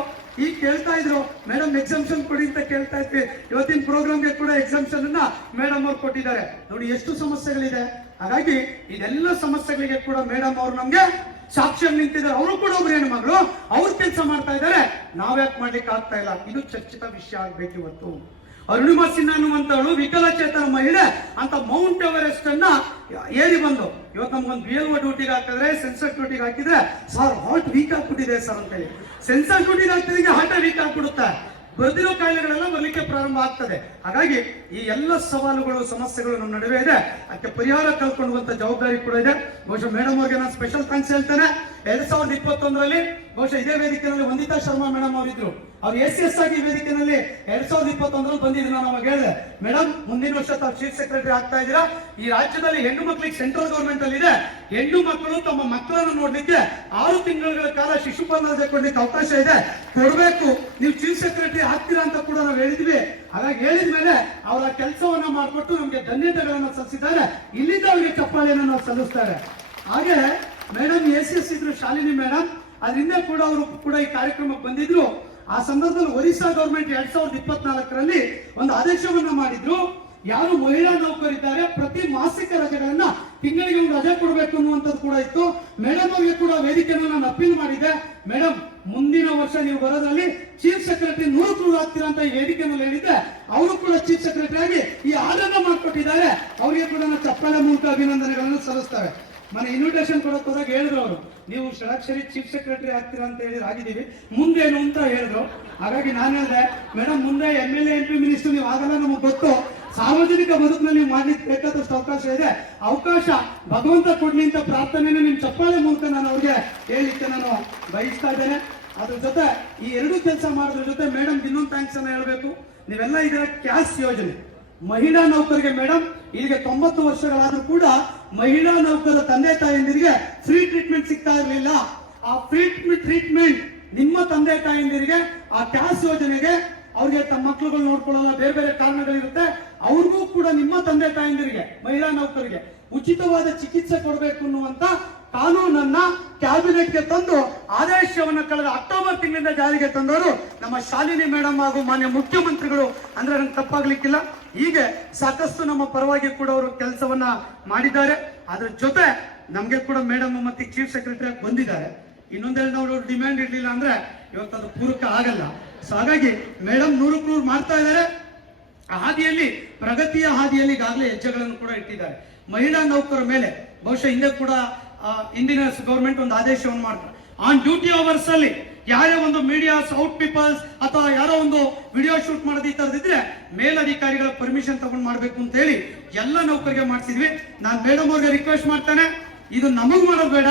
ಈಗ ಕೇಳ್ತಾ ಇದ್ರು ಮೇಡಮ್ ಎಕ್ಸಾಮ್ಷನ್ ಕೊಡಿ ಅಂತ ಕೇಳ್ತಾ ಇದ್ವಿ. ಇವತ್ತಿನ ಪ್ರೋಗ್ರಾಮ್ಗೆ ಕೂಡ ಎಕ್ಸಾಮ್ಷನ್ ಅನ್ನ ಮೇಡಮ್ ಅವ್ರು ಕೊಟ್ಟಿದ್ದಾರೆ. ನೋಡಿ ಎಷ್ಟು ಸಮಸ್ಯೆಗಳಿದೆ. ಹಾಗಾಗಿ ಇದೆಲ್ಲ ಸಮಸ್ಯೆಗಳಿಗೆ ಕೂಡ ಮೇಡಮ್ ಅವರು ನಮ್ಗೆ ಸಾಕ್ಷಿಯಾಗಿ ನಿಂತಿದ್ದಾರೆ. ಅವರು ಕೂಡ ಒಬ್ರು ಹೆಣ್ಣು ಮಗಳು, ಅವ್ರ ಕೆಲಸ ಮಾಡ್ತಾ ಇದ್ದಾರೆ, ನಾವ್ಯಾಕೆ ಮಾಡ್ಲಿಕ್ಕೆ ಆಗ್ತಾ ಇಲ್ಲ? ಇದು ಚರ್ಚಿತ ವಿಷಯ ಆಗ್ಬೇಕು ಇವತ್ತು. ಅರುಣಿಮಾ ಸಿನ್ಹಾ ಅನ್ನುವಂತವಳು ವಿಕಲಚೇತನ ಮಹಿಳೆ ಅಂತ ಮೌಂಟ್ ಎವರೆಸ್ಟ್ ಅನ್ನ ಏರಿ ಬಂದು ಇವತ್ತು ನಮ್ಗೊಂದು BLO ಡ್ಯೂಟಿಗೆ ಹಾಕಿದ್ರೆ, ಸೆನ್ಸರ್ ಡ್ಯೂಟಿಗೆ ಹಾಕಿದ್ರೆ, ಸರ್ ಹಾರ್ಟ್ ವೀಕ್ ಆಗ್ಬಿಟ್ಟಿದೆ ಸರ್ ಅಂತ ಹೇಳಿ. ಸೆನ್ಸರ್ ಡ್ಯೂಟಿಗೆ ಹಾಕ್ತಿದ್ರೆ ಹಾರ್ಟ್ ವೀಕ್ ಆಗ್ಬಿಡುತ್ತೆ, ಬರ್ದಿರೋ ಕಾಯಿಲೆಗಳೆಲ್ಲ ಬರ್ಲಿಕ್ಕೆ ಪ್ರಾರಂಭ ಆಗ್ತದೆ. ಹಾಗಾಗಿ ಈ ಎಲ್ಲ ಸವಾಲುಗಳು, ಸಮಸ್ಯೆಗಳು ನಮ್ಮ ನಡುವೆ ಇದೆ. ಅದಕ್ಕೆ ಪರಿಹಾರ ಕಲ್ಕೊಳ್ಳುವಂತ ಜವಾಬ್ದಾರಿ ಕೂಡ ಇದೆ. ಬಹುಶಃ ಮೇಡಮ್ ಅವ್ರಿಗೆ ನಾನು ಸ್ಪೆಷಲ್ ಥ್ಯಾಂಕ್ಸ್ ಹೇಳ್ತೇನೆ. 2021ರಲ್ಲಿ ಬಹುಶಃ ಇದೇ ವೇದಿಕೆಯಲ್ಲಿ ವಂದಿತಾ ಶರ್ಮಾ ಮೇಡಮ್ ಅವರಿದ್ರು. ಅವ್ರು ACS ಆಗಿ ವೇದಿಕೆಯಲ್ಲಿ 2021ರಲ್ಲಿ ಬಂದಿದ್ರು. ನಾನು ಅವಾಗ ಹೇಳಿದೆ, ಮೇಡಮ್ ಮುಂದಿನ ವರ್ಷ ತಾವು ಚೀಫ್ ಸೆಕ್ರೆಟರಿ ಆಗ್ತಾ ಇದ್ದೀರಾ. ಈ ರಾಜ್ಯದಲ್ಲಿ ಹೆಣ್ಣು ಮಕ್ಕಳಿಗೆ ಸೆಂಟ್ರಲ್ ಗವರ್ಮೆಂಟ್ ಅಲ್ಲಿ ಇದೆ, ಹೆಣ್ಣು ಮಕ್ಕಳು ತಮ್ಮ ಮಕ್ಕಳನ್ನು ನೋಡ್ಲಿಕ್ಕೆ 6 ತಿಂಗಳ ಕಾಲ ಶಿಶುಪಾಲನಾ ರಜೆ ಕೊಡ್ಲಿಕ್ಕೆ ಅವಕಾಶ ಇದೆ, ಕೊಡ್ಬೇಕು, ನೀವು ಚೀಫ್ ಸೆಕ್ರೆಟರಿ ಆಗ್ತೀರಾ ಅಂತ ಕೂಡ ನಾವು ಹೇಳಿದ್ವಿ. ಹಾಗಾಗಿ ಹೇಳಿದ್ಮೇಲೆ ಅವರ ಕೆಲಸವನ್ನ ಮಾಡಿಕೊಟ್ಟು ನಮ್ಗೆ ಧನ್ಯತೆಗಳನ್ನು ಸಲ್ಲಿಸಿದ್ದಾರೆ. ಇಲ್ಲಿಂದ ಅವರಿಗೆ ಚಪ್ಪಾಳೆಯನ್ನು ನಾವು ಸಲ್ಲಿಸ್ತಾರೆ. ಹಾಗೆ ಮೇಡಮ್ ACS ಇದ್ರು, ಶಾಲಿನಿ ಮೇಡಮ್. ಅದರಿಂದ ಕೂಡ ಅವರು ಕೂಡ ಈ ಕಾರ್ಯಕ್ರಮಕ್ಕೆ ಬಂದಿದ್ರು. ಆ ಸಂದರ್ಭದಲ್ಲಿ ಒರಿಸ್ಸಾ ಗವರ್ಮೆಂಟ್ 2024ರಲ್ಲಿ ಒಂದು ಆದೇಶವನ್ನ ಮಾಡಿದ್ರು. ಯಾರು ಮಹಿಳಾ ನೌಕರಿದ್ದಾರೆ ಪ್ರತಿ ಮಾಸಿಕ ರಜೆಗಳನ್ನ ತಿಂಗಳಿಗೆ ಒಂದು ರಜೆ ಕೊಡಬೇಕು ಅನ್ನುವಂಥದ್ದು ಕೂಡ ಇತ್ತು. ಮೇಡಮ್ ಅವರಿಗೆ ಕೂಡ ವೇದಿಕೆಯನ್ನು ನಾನು ಅಪೀಲ್ ಮಾಡಿದ್ದೆ, ಮೇಡಮ್ ಮುಂದಿನ ವರ್ಷ ನೀವು ಬರೋದ್ರಲ್ಲಿ ಚೀಫ್ ಸೆಕ್ರೆಟರಿ 100 ಆಗ್ತೀರಾ ಅಂತ ಈ ವೇದಿಕೆಯಲ್ಲಿ ಹೇಳಿದ್ದೆ. ಅವರು ಕೂಡ ಚೀಫ್ ಸೆಕ್ರೆಟರಿ ಆಗಿ ಈ ಆರ್ಡರ್ನ ಮಾಡಿಕೊಟ್ಟಿದ್ದಾರೆ. ಅವರಿಗೆ ಕೂಡ ನಾವು ಚಪ್ಪಾಳೆ ಮೂಲಕ ಅಭಿನಂದನೆಗಳನ್ನು ಸಲ್ಲಿಸ್ತೇವೆ. ಮನೆ ಇನ್ವಿಟೇಷನ್ ಕೊಡಕ್ ಹೋದಾಗ ಹೇಳಿದ್ರು ಅವರು, ನೀವು ಷಡಾಕ್ಷರಿ ಚೀಫ್ ಸೆಕ್ರೆಟರಿ ಆಗ್ತೀರಾ ಅಂತ ಹೇಳಿ ಆಗಿದ್ದೀವಿ, ಮುಂದೇನು ಅಂತ ಹೇಳಿದ್ರು. ಹಾಗಾಗಿ ನಾನು ಹೇಳಿದೆ, ಮೇಡಮ್ ಮುಂದೆ MLA MP ಮಿನಿಸ್ಟರ್ ನೀವು ಆಗಲ್ಲ, ನಮಗೆ ಗೊತ್ತು, ಸಾರ್ವಜನಿಕ ಬದುಕಿನಲ್ಲಿ ನೀವು ಮಾಡ್ಲಿಕ್ಕೆ ಬೇಕಾದಷ್ಟು ಅವಕಾಶ ಇದೆ, ಅವಕಾಶ ಭಗವಂತ ಕೊಡ್ಲಿ ಅಂತ ಪ್ರಾರ್ಥನೆಯನ್ನು ನಿಮ್ ಚಪ್ಪಾಳೆ ಮೂಲಕ ನಾನು ಅವ್ರಿಗೆ ಹೇಳಲಿಕ್ಕೆ ನಾನು ಬಯಸ್ತಾ ಇದ್ದೇನೆ. ಅದ್ರ ಜೊತೆ ಈ ಎರಡೂ ಕೆಲಸ ಮಾಡೋದ್ರ ಜೊತೆ ಮೇಡಮ್ ಇನ್ನೊಂದು ಥ್ಯಾಂಕ್ಸ್ ಅನ್ನ ಹೇಳ್ಬೇಕು. ನೀವೆಲ್ಲ ಇದರ ಕ್ಯಾಶ್ ಯೋಜನೆ ಮಹಿಳಾ ನೌಕರಿಗೆ ಮೇಡಮ್ ಇಲ್ಲಿಗೆ 90 ವರ್ಷಗಳಾದ್ರೂ ಕೂಡ ಮಹಿಳಾ ನೌಕರ ತಂದೆ ತಾಯಂದಿರಿಗೆ ಫ್ರೀ ಟ್ರೀಟ್ಮೆಂಟ್ ಸಿಗ್ತಾ ಇರಲಿಲ್ಲ. ಆ ಫ್ರೀ ಟ್ರೀಟ್ಮೆಂಟ್ ನಿಮ್ಮ ತಂದೆ ತಾಯಂದಿರಿಗೆ ಆ ಕ್ಯಾಶ್ ಯೋಜನೆಗೆ, ಅವ್ರಿಗೆ ತಮ್ಮ ಮಕ್ಕಳುಗಳು ನೋಡ್ಕೊಳ್ಳಲ್ಲ, ಬೇರೆ ಬೇರೆ ಕಾರಣಗಳಿರುತ್ತೆ, ಅವ್ರಿಗೂ ಕೂಡ ನಿಮ್ಮ ತಂದೆ ತಾಯಂದಿರಿಗೆ ಮಹಿಳಾ ನೌಕರಿಗೆ ಉಚಿತವಾದ ಚಿಕಿತ್ಸೆ ಕೊಡಬೇಕು ಅನ್ನುವಂತ ಕಾನೂನನ್ನ ಕ್ಯಾಬಿನೆಟ್ಗೆ ತಂದು ಆದೇಶವನ್ನ ಕಳೆದ ಅಕ್ಟೋಬರ್ ತಿಂಗಳಿಂದ ಜಾರಿಗೆ ತಂದವರು ನಮ್ಮ ಶಾಲಿನಿ ಮೇಡಮ್ ಹಾಗೂ ಮಾನ್ಯ ಮುಖ್ಯಮಂತ್ರಿಗಳು ಅಂದ್ರೆ ನಂಗೆ ತಪ್ಪಾಗ್ಲಿಕ್ಕಿಲ್ಲ. ಹೀಗೆ ಸಾಕಷ್ಟು ನಮ್ಮ ಪರವಾಗಿ ಕೂಡ ಅವರು ಕೆಲಸವನ್ನ ಮಾಡಿದ್ದಾರೆ. ಅದ್ರ ಜೊತೆ ನಮ್ಗೆ ಕೂಡ ಮೇಡಮ್ ಮತ್ತೆ ಚೀಫ್ ಸೆಕ್ರೆಟರಿ ಬಂದಿದ್ದಾರೆ. ಇನ್ನೊಂದೆರಡು ನಾವು ಡಿಮ್ಯಾಂಡ್ ಇರ್ಲಿಲ್ಲ ಅಂದ್ರೆ ಇವತ್ತು ಅದು ಪೂರಕ ಆಗಲ್ಲ. ಸೊ ಹಾಗಾಗಿ ಮೇಡಮ್ 100 ಮಾಡ್ತಾ ಇದ್ದಾರೆ. ಆ ಹಾದಿಯಲ್ಲಿ, ಪ್ರಗತಿಯ ಹಾದಿಯಲ್ಲಿ ಈಗಾಗಲೇ ಹೆಜ್ಜೆಗಳನ್ನು ಕೂಡ ಇಟ್ಟಿದ್ದಾರೆ. ಮಹಿಳಾ ನೌಕರ ಮೇಲೆ ಬಹುಶಃ ಹಿಂದೆ ಕೂಡ ಇಂದಿನ ಗವರ್ಮೆಂಟ್ ಒಂದು ಆದೇಶವನ್ನು ಮಾಡ್ತಾರೆ, ಆನ್ ಡ್ಯೂಟಿ ಅವರ್ಸ್ ಅಲ್ಲಿ ಯಾರೇ ಒಂದು ಮೀಡಿಯಾಸ್ ಔಟ್ ಪೀಪಲ್ಸ್ ಅಥವಾ ಯಾರೋ ಒಂದು ವಿಡಿಯೋ ಶೂಟ್ ಮಾಡೋದು ಈ ತರದಿದ್ರೆ ಮೇಲಧಿಕಾರಿಗಳ ಪರ್ಮಿಷನ್ ತಗೊಂಡು ಮಾಡ್ಬೇಕು ಅಂತ ಹೇಳಿ ಎಲ್ಲ ನೌಕರಿಗೆ ಮಾಡಿಸಿದ್ವಿ. ನಾನು ಮೇಡಮ್ ಅವ್ರಿಗೆ ರಿಕ್ವೆಸ್ಟ್ ಮಾಡ್ತೇನೆ, ಇದು ನಮಗ್ ಮಾಡೋದು ಬೇಡ,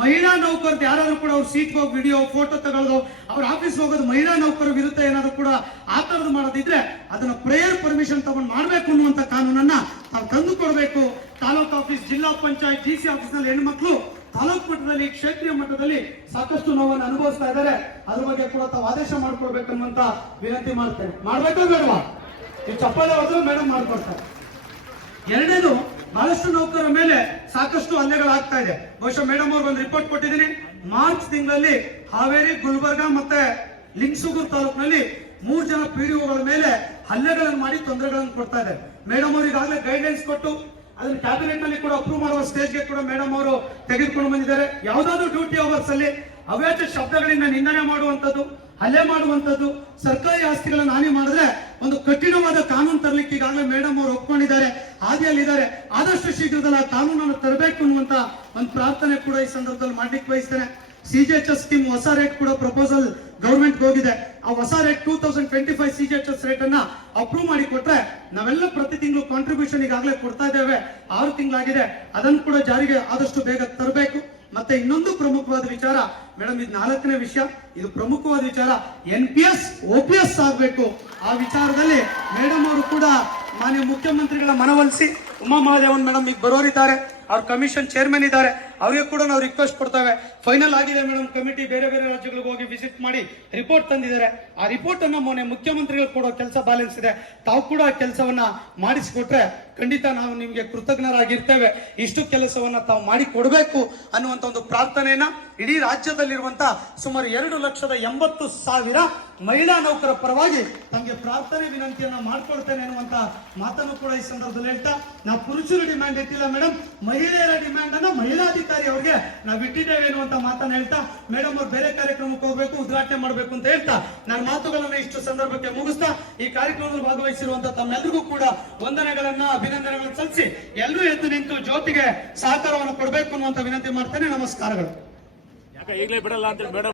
ಮಹಿಳಾ ನೌಕರದ್ದು ಯಾರಾದ್ರೂ ಕೂಡ ಅವ್ರ ಸೀಟ್ ಹೋಗಿ ವಿಡಿಯೋ ಫೋಟೋ ತಗೊಳ್ಳೋದು, ಅವ್ರ ಆಫೀಸ್ ಹೋಗೋದು, ಮಹಿಳಾ ನೌಕರ ವಿರುದ್ಧ ಏನಾದ್ರು ಕೂಡ ಆ ತರದ್ದು ಮಾಡೋದಿದ್ರೆ ಅದನ್ನ ಪ್ರೇಯರ್ ಪರ್ಮಿಷನ್ ತಗೊಂಡು ಮಾಡ್ಬೇಕು ಅನ್ನುವಂತ ಕಾನೂನನ್ನ ತಾವು ತಂದು ಕೊಡಬೇಕು. ತಾಲೂಕು ಆಫೀಸ್, ಜಿಲ್ಲಾ ಪಂಚಾಯತ್, DC ಆಫೀಸ್ ನಲ್ಲಿ ಹೆಣ್ಮಕ್ಳು ತಾಲೂಕು ಮಟ್ಟದಲ್ಲಿ ಕ್ಷೇತ್ರೀಯ ಮಟ್ಟದಲ್ಲಿ ಸಾಕಷ್ಟು ನೋವನ್ನು ಅನುಭವಿಸ್ತಾ ಇದ್ದಾರೆ. ಅದ್ರ ಬಗ್ಗೆ ಕೂಡ ತಾವು ಆದೇಶ ಮಾಡ್ಕೊಡ್ಬೇಕನ್ನುವಂತ ವಿನಂತಿ ಮಾಡ್ತೇನೆ. ಮಾಡ್ಬೇಕೋ ಬೇಡವಾ? ಈ ಚಪ್ಪಾಳೆ ಹೋದ್ರೆ ಮೇಡಮ್ ಮಾಡ್ಕೊಡ್ತಾರೆ. ಎರಡನೇದು, ಬಹಳಷ್ಟು ನೌಕರರ ಮೇಲೆ ಸಾಕಷ್ಟು ಹಲ್ಲೆಗಳಾಗ್ತಾ ಇದೆ. ಬಹುಶಃ ಮೇಡಮ್ ಅವ್ರಿಗೆ ಒಂದು ರಿಪೋರ್ಟ್ ಕೊಟ್ಟಿದ್ದೀನಿ. ಮಾರ್ಚ್ ತಿಂಗಳಲ್ಲಿ ಹಾವೇರಿ, ಗುಲ್ಬರ್ಗ ಮತ್ತೆ ಲಿಂಗಸೂಗೂರು ತಾಲೂಕಿನಲ್ಲಿ 3 ಜನ ಪಿಡಿಒಗಳ ಮೇಲೆ ಹಲ್ಲೆಗಳನ್ನು ಮಾಡಿ ತೊಂದರೆಗಳನ್ನು ಕೊಡ್ತಾ ಇದೆ. ಮೇಡಮ್ ಅವರು ಈಗಾಗಲೇ ಗೈಡ್ಲೈನ್ಸ್ ಕೊಟ್ಟು ಅದನ್ನ ಕ್ಯಾಬಿನೆಟ್ ನಲ್ಲಿ ಕೂಡ ಅಪ್ರೂವ್ ಮಾಡುವ ಸ್ಟೇಜ್ಗೆ ಕೂಡ ಮೇಡಮ್ ಅವರು ತೆಗೆದುಕೊಂಡು ಬಂದಿದ್ದಾರೆ. ಯಾವುದಾದ್ರೂ ಡ್ಯೂಟಿ ಅವರ್ಸ್ ಅಲ್ಲಿ ಅವ್ಯಾಚ ಶಬ್ದಗಳಿಂದ ನಿಂದನೆ ಮಾಡುವಂತದ್ದು, ಹಲ್ಲೆ ಮಾಡುವಂತದ್ದು, ಸರ್ಕಾರಿ ಆಸ್ತಿಗಳನ್ನು ಹಾನಿ ಮಾಡಿದ್ರೆ ಒಂದು ಕಠಿಣವಾದ ಕಾನೂನು ತರಲಿಕ್ಕೆ ಈಗಾಗಲೇ ಮೇಡಮ್ ಅವರು ಒಪ್ಕೊಂಡಿದ್ದಾರೆ, ಹಾದಿಯಲ್ಲಿದ್ದಾರೆ. ಆದಷ್ಟು ಶೀಘ್ರದಲ್ಲಿ ಆ ಕಾನೂನನ್ನು ತರಬೇಕು ಅನ್ನುವಂತ ಒಂದು ಪ್ರಾರ್ಥನೆ ಕೂಡ ಈ ಸಂದರ್ಭದಲ್ಲಿ ಮಾಡ್ಲಿಕ್ಕೆ ಬಯಸ್ತೇನೆ. CGHS ಸ್ಕೀಮ್ ಹೊಸ ರೇಟ್ ಕೂಡ ಪ್ರಪೋಸಲ್ ಗವರ್ಮೆಂಟ್ ಹೋಗಿದೆ. ಆ ಹೊಸ ರೇಟ್ 2025 CGHS ರೇಟ್ ಅನ್ನ ಅಪ್ರೂವ್ ಮಾಡಿ ಕೊಟ್ರೆ ನಾವೆಲ್ಲ ಪ್ರತಿ ತಿಂಗಳು ಕಾಂಟ್ರಿಬ್ಯೂಷನ್ ಈಗಾಗಲೇ ಕೊಡ್ತಾ ಇದ್ದೇವೆ. 6 ತಿಂಗಳಾಗಿದೆ. ಅದನ್ನು ಕೂಡ ಜಾರಿಗೆ ಆದಷ್ಟು ಬೇಗ ತರಬೇಕು. ಮತ್ತೆ ಇನ್ನೊಂದು ಪ್ರಮುಖವಾದ ವಿಚಾರ ಮೇಡಮ್, ಇದು 4ನೇ ವಿಷಯ, ಇದು ಪ್ರಮುಖವಾದ ವಿಚಾರ, NPS OPS ಆಗಬೇಕು. ಆ ವಿಚಾರದಲ್ಲಿ ಮೇಡಮ್ ಅವರು ಕೂಡ ಮಾನ್ಯ ಮುಖ್ಯಮಂತ್ರಿಗಳ ಮನವೊಲಿಸಿ, ಉಮಾ ಮಹಾದೇವನ್ ಮೇಡಮ್ ಈಗ ಬರೋರಿದ್ದಾರೆ, ಅವ್ರ ಕಮಿಷನ್ ಚೇರ್ಮನ್ ಇದ್ದಾರೆ, ಅವರಿಗೆ ಕೂಡ ನಾವು ರಿಕ್ವೆಸ್ಟ್ ಕೊಡ್ತೇವೆ. ಫೈನಲ್ ಆಗಿದೆ ಮೇಡಮ್, ಕಮಿಟಿ ಬೇರೆ ಬೇರೆ ರಾಜ್ಯಗಳಿಗೆ ಹೋಗಿ ವಿಸಿಟ್ ಮಾಡಿ ರಿಪೋರ್ಟ್ ತಂದಿದ್ದಾರೆ. ಆ ರಿಪೋರ್ಟ್ ಅನ್ನ ಮೊನ್ನೆ ಮುಖ್ಯಮಂತ್ರಿಗಳು ಕೊಡೋ ಕೆಲಸ ಬ್ಯಾಲೆನ್ಸ್ ಇದೆ. ತಾವು ಕೂಡ ಆ ಕೆಲಸವನ್ನ ಮಾಡಿಸಿಕೊಟ್ರೆ ಖಂಡಿತ ನಾವು ನಿಮ್ಗೆ ಕೃತಜ್ಞರಾಗಿರ್ತೇವೆ. ಇಷ್ಟು ಕೆಲಸವನ್ನ ತಾವು ಮಾಡಿ ಕೊಡಬೇಕು ಅನ್ನುವಂತ ಒಂದು ಪ್ರಾರ್ಥನೆಯನ್ನ ಇಡೀ ರಾಜ್ಯದಲ್ಲಿರುವಂತ ಸುಮಾರು 2,80,000 ಮಹಿಳಾ ನೌಕರ ಪರವಾಗಿ ತಮಗೆ ಪ್ರಾರ್ಥನೆ ವಿನಂತಿಯನ್ನ ಮಾಡ್ಕೊಳ್ತೇನೆ ಅನ್ನುವಂತ ಮಾತನ್ನು ಕೂಡ ಈ ಸಂದರ್ಭದಲ್ಲಿ ಹೇಳ್ತಾ, ನಾವು ಪುರುಷರ ಡಿಮ್ಯಾಂಡ್ ಇಟ್ಟಿಲ್ಲ ಮೇಡಮ್, ಮಹಿಳೆಯರ ಡಿಮ್ಯಾಂಡ್ ಅನ್ನ ಮಹಿಳಾಧಿಕಾರಿ ಅವ್ರಿಗೆ ನಾವು ಇಟ್ಟಿದ್ದೇವೆ ಅನ್ನುವಂತ ಮಾತನ್ನ ಹೇಳ್ತಾ, ಮೇಡಮ್ ಅವ್ರು ಬೇರೆ ಕಾರ್ಯಕ್ರಮಕ್ಕೆ ಹೋಗ್ಬೇಕು, ಉದ್ಘಾಟನೆ ಮಾಡ್ಬೇಕು ಅಂತ ಹೇಳ್ತಾ ನನ್ನ ಮಾತುಗಳನ್ನ ಇಷ್ಟು ಸಂದರ್ಭಕ್ಕೆ ಮುಗಿಸ್ತಾ, ಈ ಕಾರ್ಯಕ್ರಮದಲ್ಲಿ ಭಾಗವಹಿಸಿರುವಂತ ತಮ್ಮೆಲ್ಲರಿಗೂ ಕೂಡ ವಂದನೆಗಳನ್ನ, ಅಭಿನಂದನೆಗಳನ್ನು ಸಲ್ಲಿಸಿ ಎಲ್ಲರೂ ಎದ್ದು ನಿಂತು ಜ್ಯೋತಿಗೆ ಸಹಕಾರವನ್ನು ಕೊಡಬೇಕು ಅನ್ನುವಂತ ವಿನಂತಿ ಮಾಡ್ತೇನೆ. ನಮಸ್ಕಾರಗಳು. ಈಗಲೇ ಬಿಡಲ್ಲ ಅಂತ ಮೇಡಮ್